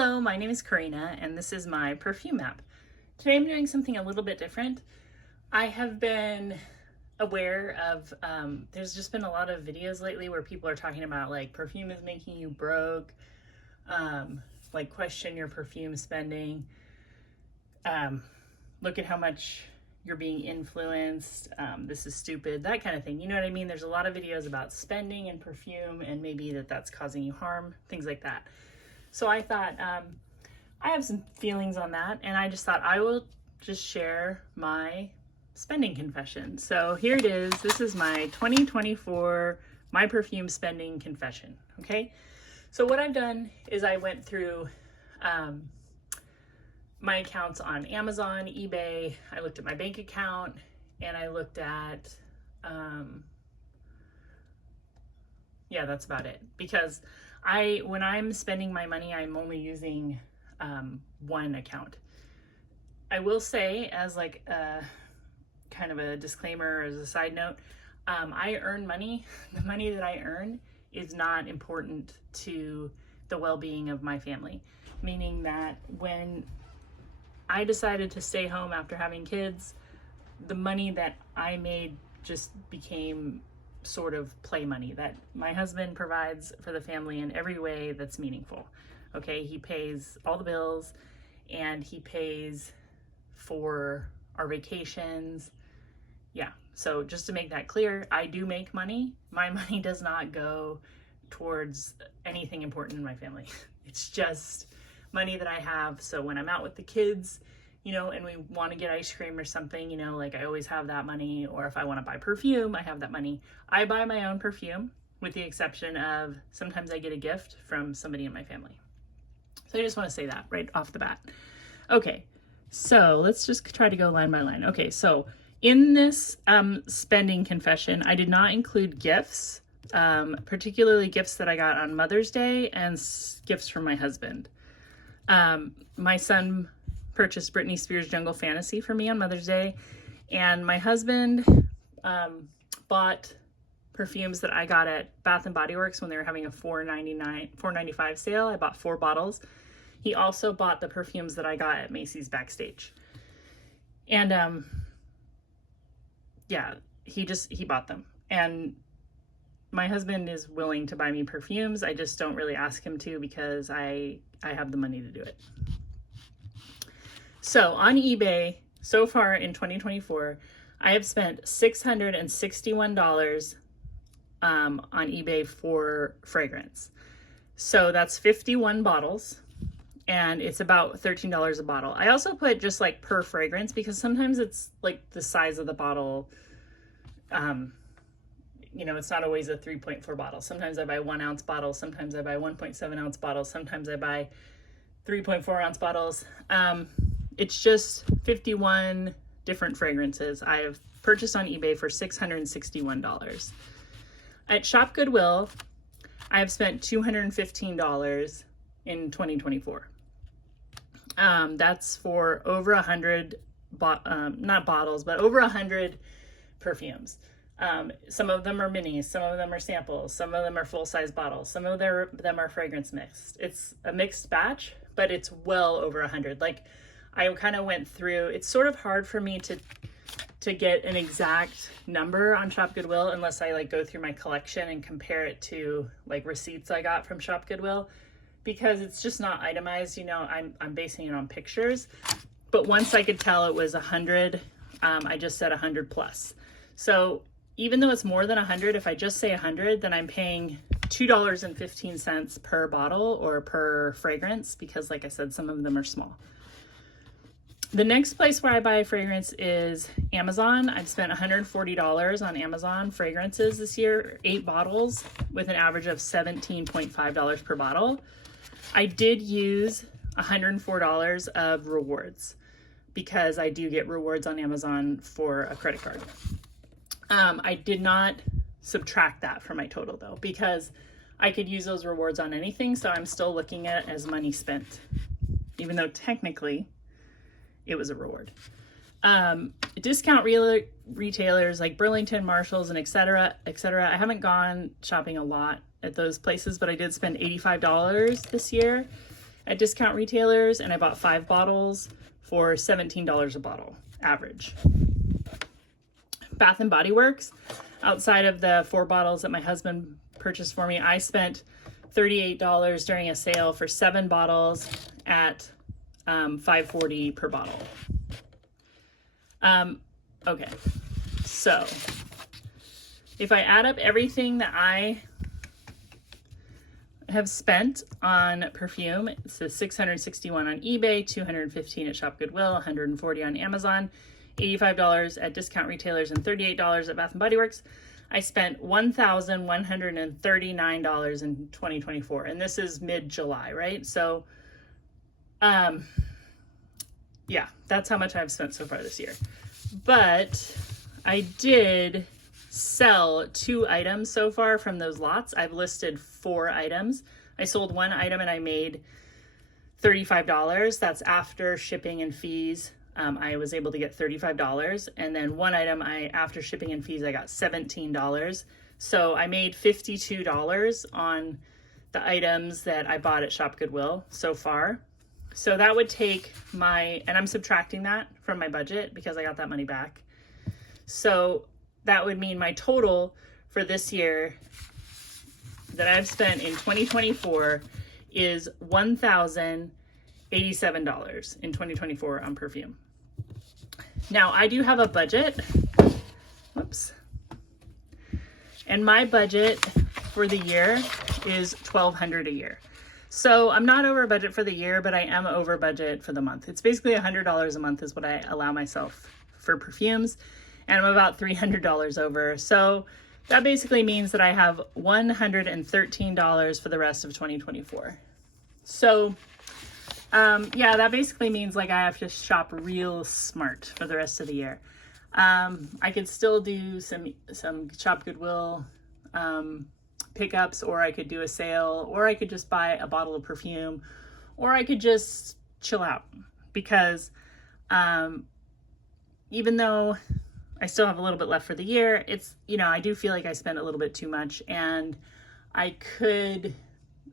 Hello, my name is Karina and this is my perfume app. Today I'm doing something a little bit different. I have been aware of, there's just been a lot of videos lately where people are talking about like perfume is making you broke, like question your perfume spending, look at how much you're being influenced, this is stupid, that kind of thing. You know what I mean? There's a lot of videos about spending and perfume and maybe that's causing you harm, things like that. So I thought, I have some feelings on that, and I just thought I will just share my spending confession. So here it is. This is my 2024 My Perfume Spending Confession, okay? So what I've done is I went through my accounts on Amazon, eBay, I looked at my bank account, and I looked at, yeah, that's about it. Because when I'm spending my money, I'm only using one account. I will say, as like a kind of a disclaimer, as a side note, I earn money. The money that I earn is not important to the well-being of my family. Meaning that when I decided to stay home after having kids, the money that I made just became sort of play money that my husband provides for the family in every way that's meaningful. Okay, he pays all the bills and he pays for our vacations. Yeah, so just to make that clear, I do make money. My money does not go towards anything important in my family. It's just money that I have. So when I'm out with the kids, you know, and we want to get ice cream or something, you know, like I always have that money. Or if I want to buy perfume, I have that money. I buy my own perfume, with the exception of sometimes I get a gift from somebody in my family. So I just want to say that right off the bat. Okay, so let's just try to go line by line. Okay, so in this spending confession, I did not include gifts, particularly gifts that I got on Mother's Day and gifts from my husband. My son purchased Britney Spears' Jungle Fantasy for me on Mother's Day, and my husband bought perfumes that I got at Bath and Body Works when they were having a $4.95 sale. I bought 4 bottles. He also bought the perfumes that I got at Macy's Backstage. And yeah, he bought them. And my husband is willing to buy me perfumes. I just don't really ask him to because I have the money to do it. So on eBay, so far in 2024, I have spent $661 on eBay for fragrance. So that's 51 bottles, and it's about $13 a bottle. I also put just like per fragrance because sometimes it's like the size of the bottle. You know, it's not always a 3.4 bottle. Sometimes I buy 1 ounce bottles. Sometimes I buy 1.7 ounce bottles. Sometimes I buy 3.4 ounce bottles. It's just 51 different fragrances I have purchased on eBay for $661. At Shop Goodwill, I have spent $215 in 2024. That's for over 100, not bottles, but over 100 perfumes. Some of them are minis, some of them are samples, some of them are full-size bottles, some of them are fragrance mixed. It's a mixed batch, but it's well over 100. Like, I kind of went through, it's sort of hard for me to get an exact number on Shop Goodwill unless I like go through my collection and compare it to like receipts I got from Shop Goodwill, because it's just not itemized. You know, I'm basing it on pictures, but once I could tell it was 100, I just said 100 plus. So even though it's more than 100, if I just say 100, then I'm paying $2.15 per bottle or per fragrance, because like I said, some of them are small. The next place where I buy fragrance is Amazon. I've spent $140 on Amazon fragrances this year, 8 bottles with an average of $17.5 per bottle. I did use $104 of rewards because I do get rewards on Amazon for a credit card. I did not subtract that from my total though, because I could use those rewards on anything. So I'm still looking at it as money spent, even though technically it was a reward. Discount retailers like Burlington, Marshalls, and etc. I haven't gone shopping a lot at those places, but I did spend $85 this year at discount retailers, and I bought 5 bottles for $17 a bottle, average. Bath and Body Works, outside of the 4 bottles that my husband purchased for me, I spent $38 during a sale for 7 bottles at $5.40 per bottle. Okay, so if I add up everything that I have spent on Perfume, it's $661 on eBay, $215 at Shop Goodwill, $140 on Amazon, $85 at discount retailers, and $38 at Bath and Body Works. I spent $1,139 in 2024, and this is mid-July, right? So, yeah, that's how much I've spent so far this year. But I did sell 2 items so far from those lots. I've listed 4 items. I sold 1 item and I made $35. That's after shipping and fees. I was able to get $35. And then 1 item, after shipping and fees, I got $17. So I made $52 on the items that I bought at Shop Goodwill so far. So that would take and I'm subtracting that from my budget because I got that money back. So that would mean my total for this year that I've spent in 2024 is $1,087 in 2024 on Perfume. Now I do have a budget, whoops, and my budget for the year is $1,200 a year. So I'm not over budget for the year, but I am over budget for the month. It's basically $100 a month is what I allow myself for perfumes, and I'm about $300 over. So that basically means that I have $113 for the rest of 2024. So yeah, that basically means like I have to shop real smart for the rest of the year. I could still do some Shop Goodwill pickups, or I could do a sale, or I could just buy a bottle of perfume, or I could just chill out because even though I still have a little bit left for the year, it's, I do feel like I spent a little bit too much, and I could,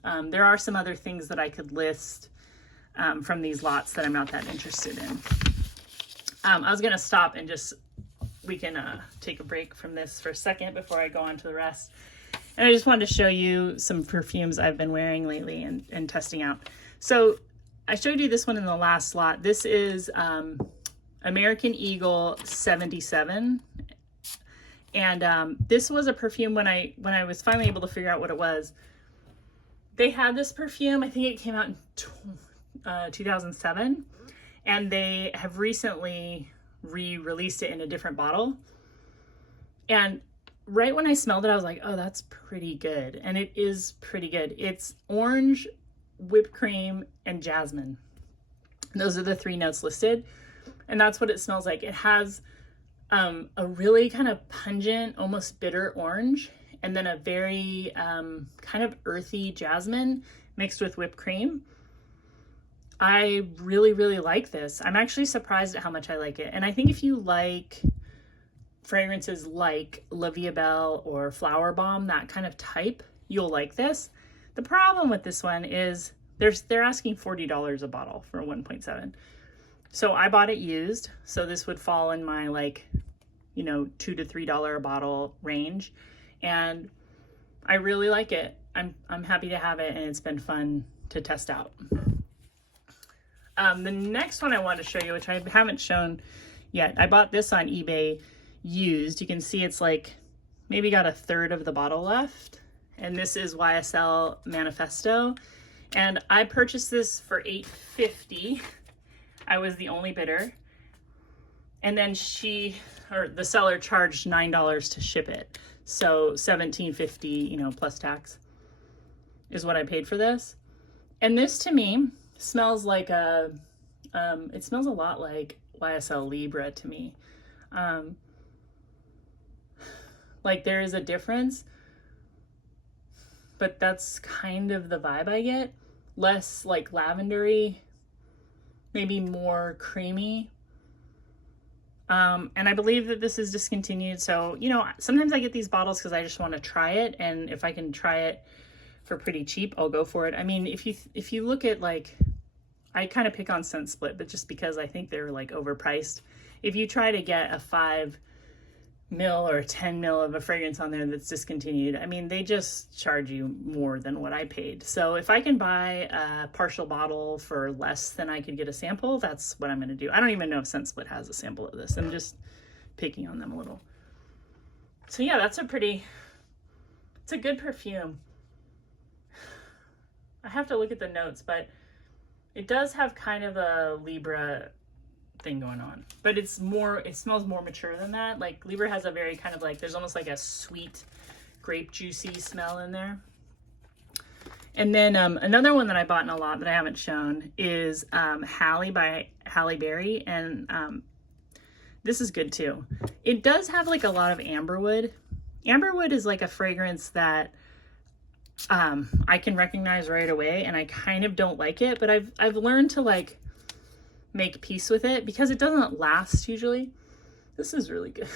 there are some other things that I could list from these lots that I'm not that interested in. I was going to stop and we can take a break from this for a second before I go on to the rest. And I just wanted to show you some perfumes I've been wearing lately and testing out. So I showed you this one in the last lot. This is American Eagle 77. And this was a perfume when I was finally able to figure out what it was. They had this perfume, I think it came out in 2007, and they have recently re-released it in a different bottle. And right when I smelled it, I was like, oh, that's pretty good. And it is pretty good. It's orange, whipped cream, and jasmine. Those are the 3 notes listed. And that's what it smells like. It has a really kind of pungent, almost bitter orange, and then a very kind of earthy jasmine mixed with whipped cream. I really, really like this. I'm actually surprised at how much I like it. And I think if you like fragrances like La Vie Belle or Flower Bomb, that kind of type, you'll like this. The problem with this one is they're asking $40 a bottle for a 1.7. So I bought it used. So this would fall in my $2 to $3 a bottle range. And I really like it. I'm happy to have it, and it's been fun to test out. The next one I wanted to show you, which I haven't shown yet, I bought this on eBay used. You can see it's like maybe got a third of the bottle left. And this is YSL Manifesto. And I purchased this for $8.50. I was the only bidder. And then the seller charged $9 to ship it. So $17.50, plus tax is what I paid for this. And this to me smells like it smells a lot like YSL Libre to me. Like there is a difference, but that's kind of the vibe I get. Less like lavendery, maybe more creamy. And I believe that this is discontinued. So, sometimes I get these bottles because I just want to try it. And if I can try it for pretty cheap, I'll go for it. I mean, if you look at like I kind of pick on Scent Split, but just because I think they're like overpriced. If you try to get a 5 mil or 10 mil of a fragrance on there that's discontinued, I mean, they just charge you more than what I paid. So if I can buy a partial bottle for less than I could get a sample, that's what I'm going to do. I don't even know if Scent Split has a sample of this. I'm just picking on them a little. So yeah, it's a good perfume. I have to look at the notes, but it does have kind of a Libra thing going on, but it smells more mature than that. Like Libra has a very kind of like, there's almost like a sweet grape juicy smell in there. And then another one that I bought in a lot that I haven't shown is Halle by Halle Berry, and this is good too. It does have like a lot of amberwood. Amberwood is like a fragrance that I can recognize right away, and I kind of don't like it, but I've learned to like make peace with it because it doesn't last usually. This is really good.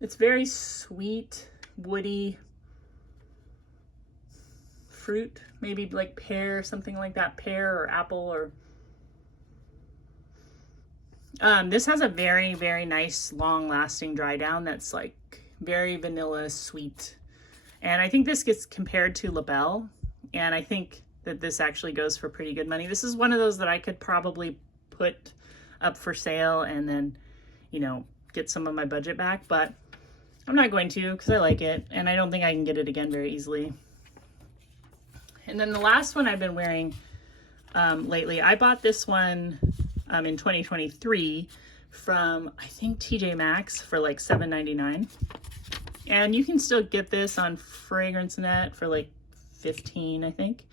It's very sweet, woody fruit, maybe like pear, something like that, pear or apple, or this has a very, very nice long lasting dry down that's like very vanilla sweet. And I think this gets compared to La Belle, and I think that this actually goes for pretty good money. This is one of those that I could probably put up for sale and then, you know, get some of my budget back, but I'm not going to because I like it and I don't think I can get it again very easily. And then the last one I've been wearing lately, I bought this one in 2023 from, I think, TJ Maxx for like $7.99. And you can still get this on FragranceNet for like $15, I think.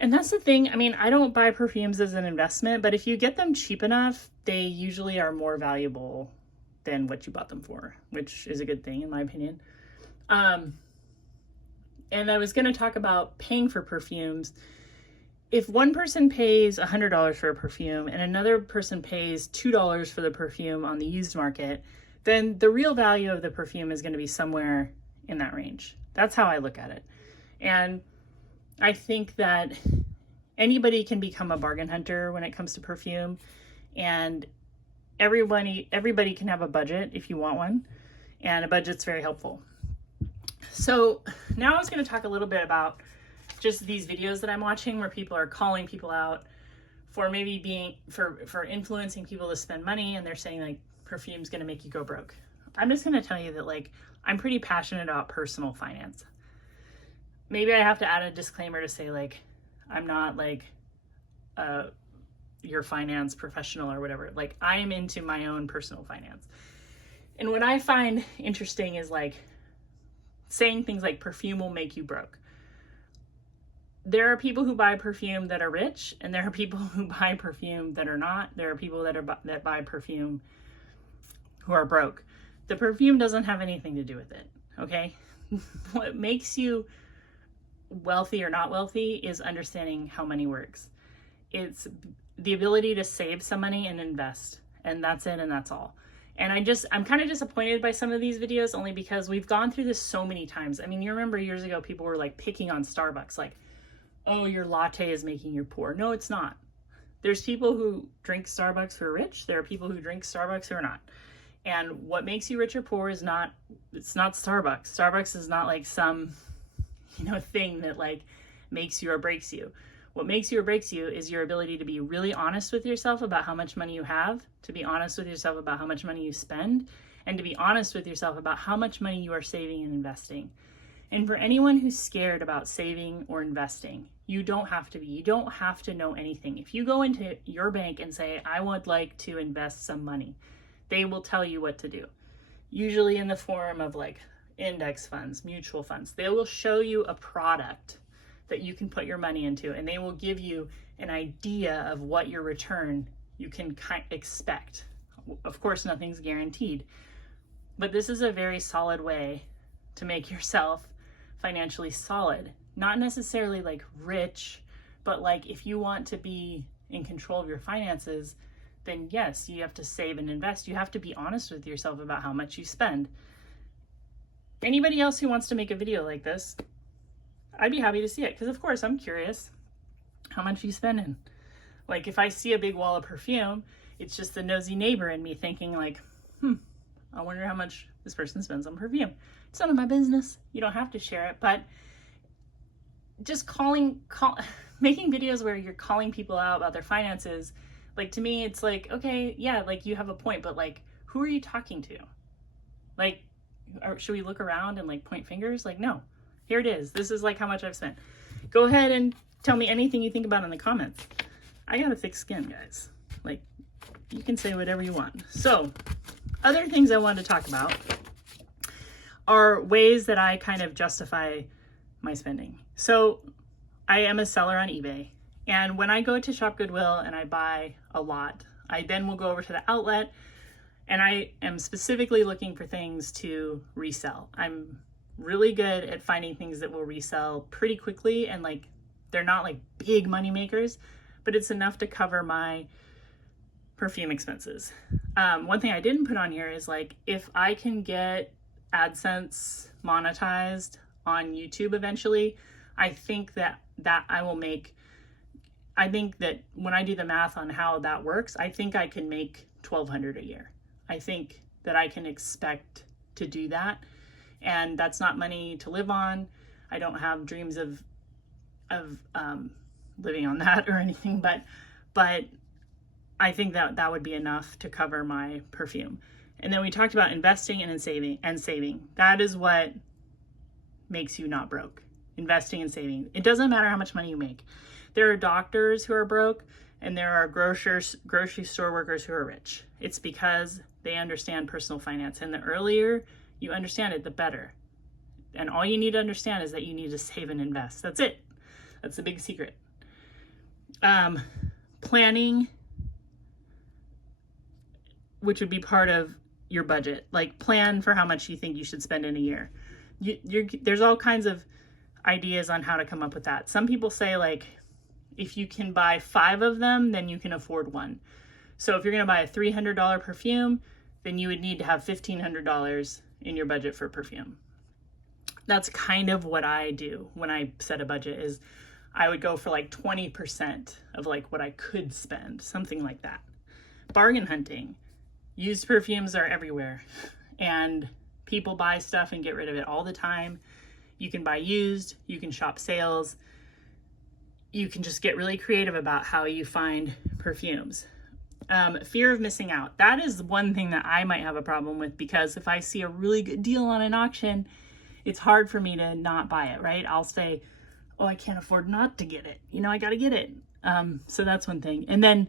And that's the thing. I mean, I don't buy perfumes as an investment, but if you get them cheap enough, they usually are more valuable than what you bought them for, which is a good thing in my opinion. And I was going to talk about paying for perfumes. If one person pays $100 for a perfume and another person pays $2 for the perfume on the used market, then the real value of the perfume is going to be somewhere in that range. That's how I look at it. And I think that anybody can become a bargain hunter when it comes to perfume, and everybody can have a budget if you want one, and a budget's very helpful. So now I was going to talk a little bit about just these videos that I'm watching where people are calling people out for maybe being for influencing people to spend money, and they're saying like perfume's going to make you go broke. I'm just going to tell you that like I'm pretty passionate about personal finance. Maybe I have to add a disclaimer to say like I'm not like your finance professional or whatever. Like I'm into my own personal finance. And what I find interesting is like saying things like perfume will make you broke. There are people who buy perfume that are rich, and there are people who buy perfume that are not. There are people that buy perfume who are broke. The perfume doesn't have anything to do with it, okay? What makes you wealthy or not wealthy is understanding how money works. It's the ability to save some money and invest, and that's it, and that's all. And I'm kind of disappointed by some of these videos only because we've gone through this so many times. I mean, you remember years ago, people were like picking on Starbucks, like, oh, your latte is making you poor. No, it's not. There's people who drink Starbucks who are rich. There are people who drink Starbucks who are not. And what makes you rich or poor it's not Starbucks. Starbucks is not like some, thing that like makes you or breaks you. What makes you or breaks you is your ability to be really honest with yourself about how much money you have, to be honest with yourself about how much money you spend, and to be honest with yourself about how much money you are saving and investing. And for anyone who's scared about saving or investing, you don't have to be. You don't have to know anything. If you go into your bank and say, I would like to invest some money, they will tell you what to do. Usually in the form of like index funds, mutual funds. They will show you a product that you can put your money into, and they will give you an idea of what your return you can expect. Of course, nothing's guaranteed, but this is a very solid way to make yourself financially solid. Not necessarily like rich, but like if you want to be in control of your finances, then yes, you have to save and invest. You have to be honest with yourself about how much you spend. Anybody else who wants to make a video like this, I'd be happy to see it, because of course I'm curious. How much are you spending? Like if I see a big wall of perfume, it's just the nosy neighbor in me thinking like, I wonder how much this person spends on perfume. It's none of my business. You don't have to share it, but just making videos where you're calling people out about their finances, like to me, it's like, okay, yeah, like you have a point, but like, who are you talking to? Like, should we look around and like point fingers? Like, no, here it is. This is like how much I've spent. Go ahead and tell me anything you think about in the comments. I got a thick skin, guys. Like, you can say whatever you want. So, other things I wanted to talk about are ways that I kind of justify my spending. So, I am a seller on eBay. And when I go to Shop Goodwill and I buy a lot, I then will go over to the outlet and I am specifically looking for things to resell. I'm really good at finding things that will resell pretty quickly, and like they're not like big money makers, but it's enough to cover my perfume expenses. One thing I didn't put on here is like if I can get AdSense monetized on YouTube eventually, I think that I will make, I think that when I do the math on how that works, I think I can make $1,200 a year. I think that I can expect to do that, and that's not money to live on. I don't have dreams of living on that or anything, but I think that would be enough to cover my perfume. And then we talked about investing and saving. That is what makes you not broke. Investing and saving. It doesn't matter how much money you make. There are doctors who are broke, and there are grocery store workers who are rich. It's because they understand personal finance, and the earlier you understand it, the better. And all you need to understand is that you need to save and invest. That's it. That's the big secret. Planning, which would be part of your budget. Like plan for how much you think you should spend in a year. There's all kinds of ideas on how to come up with that. Some people say like, if you can buy 5 of them, then you can afford one. So if you're going to buy a $300 perfume, then you would need to have $1,500 in your budget for perfume. That's kind of what I do when I set a budget, is I would go for like 20% of like what I could spend, something like that. Bargain hunting. Used perfumes are everywhere, and people buy stuff and get rid of it all the time. You can buy used, you can shop sales, you can just get really creative about how you find perfumes. Fear of missing out. That is one thing that I might have a problem with, because if I see a really good deal on an auction, it's hard for me to not buy it, right? I'll say, oh, I can't afford not to get it. You know, I got to get it. So that's one thing. And then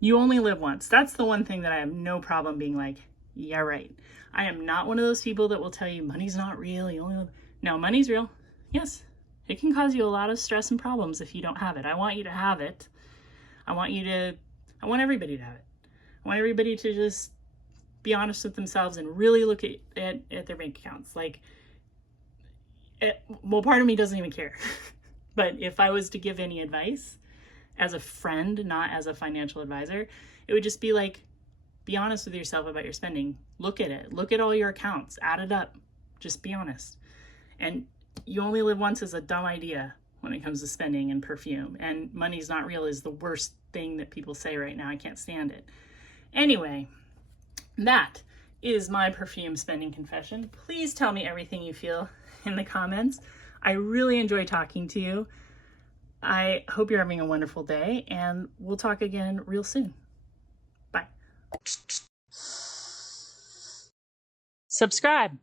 you only live once. That's the one thing that I have no problem being like, yeah, right. I am not one of those people that will tell you money's not real. You only live. No, money's real. Yes. It can cause you a lot of stress and problems if you don't have it. I want you to have it. I want everybody to have it. I want everybody to just be honest with themselves and really look at their bank accounts. Like, part of me doesn't even care. But if I was to give any advice as a friend, not as a financial advisor, it would just be like, be honest with yourself about your spending. Look at it. Look at all your accounts. Add it up. Just be honest. And you only live once is a dumb idea when it comes to spending and perfume. And money's not real is the worst thing that people say right now. I can't stand it. Anyway, that is my perfume spending confession. Please tell me everything you feel in the comments. I really enjoy talking to you. I hope you're having a wonderful day, and we'll talk again real soon. Bye. Subscribe.